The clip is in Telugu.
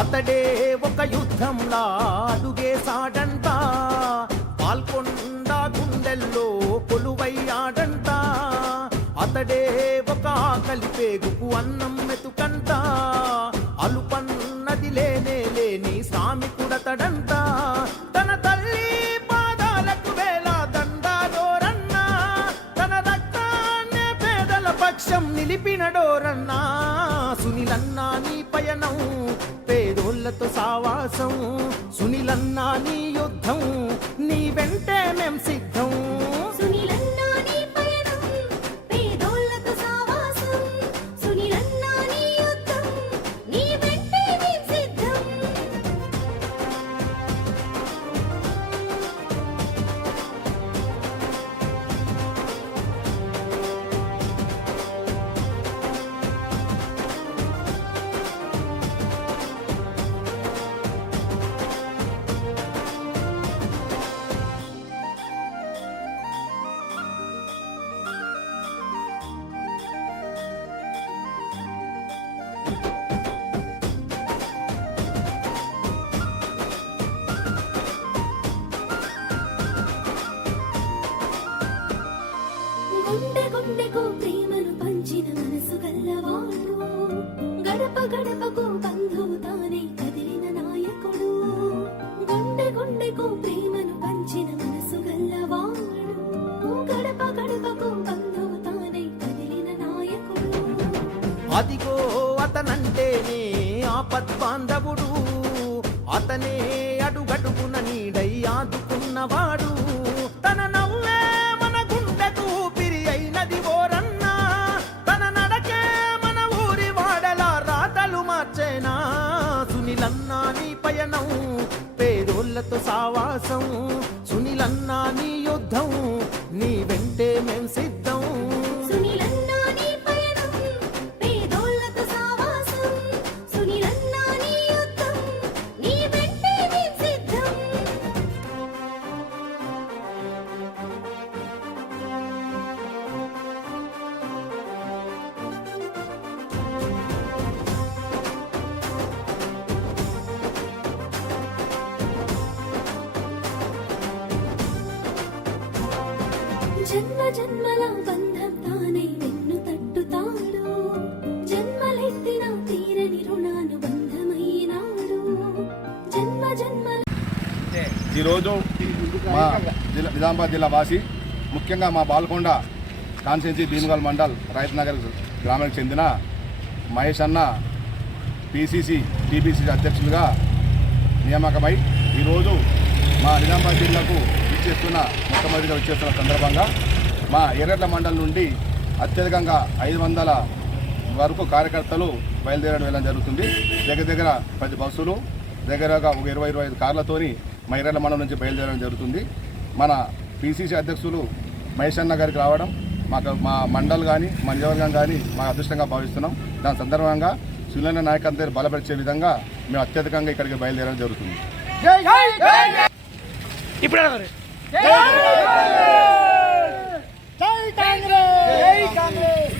అతడే ఒక యుద్ధంలా అడుగేశాడంట, పాల్కొండ గుండెల్లో కొలువయ్యాడంట. అతడే ఒక ఆకలి పేగుకు అన్నం మెతుకంట, అలుపన్నది లేనే లేని శ్రామికుడతడంట. తన తల్లి పాదాలకు వేల దండాడోరన్నా, తన రక్తాన్నే పేదల పక్షం నిలిపినడోరన్నా. సునీలన్నా నీ పయనం, పేదోళ్లతో సావాసం, సునీలన్నా నీ యుద్ధం, నీ వెంటే మేం సిద్ధం. సునీలన్నా నీ పయనం, పేదోళ్లతో సావాసం, సునీలన్నా నీ యుద్ధం, నీ వెంటే మేం సిద్ధం. గుండె గుండెకు ప్రేమను పంచిన మనసు గల్లవాడు, గడప గడపకు బంధువు తానే కదిలిన నాయకుడు. గుండె గుండెకు ప్రేమను పంచిన మనసు గల్లవాడు, గడప గడపకు బంధువు తానే కదిలిన నాయకుడు. అదిగో అతనంటేనే ఆపద్బాంధవుడు, అతనే అడుగడుగున నీడై ఆదుకున్నవాడు. తన నవ్వే మన గుండెకు ఊపిరి అయినది ఓరన్నా, తన నడకే మన ఊరి వాడలా రాతలు మార్చేనా. సునీలన్నా నీ పయనం, పేదోళ్లతో సావాసం, సునీలన్నా నీ యుద్ధం, నీ వెంటే మేం సిద్ధం. సునీలన్నా నీ పయనం, పేదోళ్లతో సావాసం, సునీలన్నా నీ యుద్ధం, నీ వెంటే మేం సిద్ధం. జన్మ జన్మల బంధం తానే వెన్ను తట్టుతాడు, జన్మలెత్తిన తీరని రుణానుబంధమైనాడు. జన్మ జన్మల ఈరోజు మా నిజామాబాద్ జిల్లా వాసి, ముఖ్యంగా మా బాల్కొండ కాన్స్టిట్యున్సీ భీమగల్ మండల్ రైతు నగర్ గ్రామానికి చెందిన మహేష్ అన్న పిసిసి టీపీసీ అధ్యక్షులుగా నియామకమై ఈరోజు మా నిజామాబాద్ జిల్లాకు మొట్టమొదటిగా వచ్చేస్తున్న సందర్భంగా మా ఎర్రట్ల మండలం నుండి అత్యధికంగా 500 వరకు కార్యకర్తలు వెళ్ళడం జరుగుతుంది. దగ్గర 10 బస్సులు, దగ్గరగా ఒక 20-25 కార్లతోని మా ఎర్రట్ల మండలం నుంచి బయలుదేరడం జరుగుతుంది. మన పిసిసి అధ్యక్షులు మహేష్ అన్న గారికి రావడం మా మండల్ కానీ మా నియోజకవర్గం కానీ మా అదృష్టంగా భావిస్తున్నాం. దాని సందర్భంగా సునీలన్న నాయకత్వాన్ని బలపరిచే విధంగా మేము అత్యధికంగా ఇక్కడికి బయలుదేరడం జరుగుతుంది. ఇప్పుడు జై కాంగ్రెస్!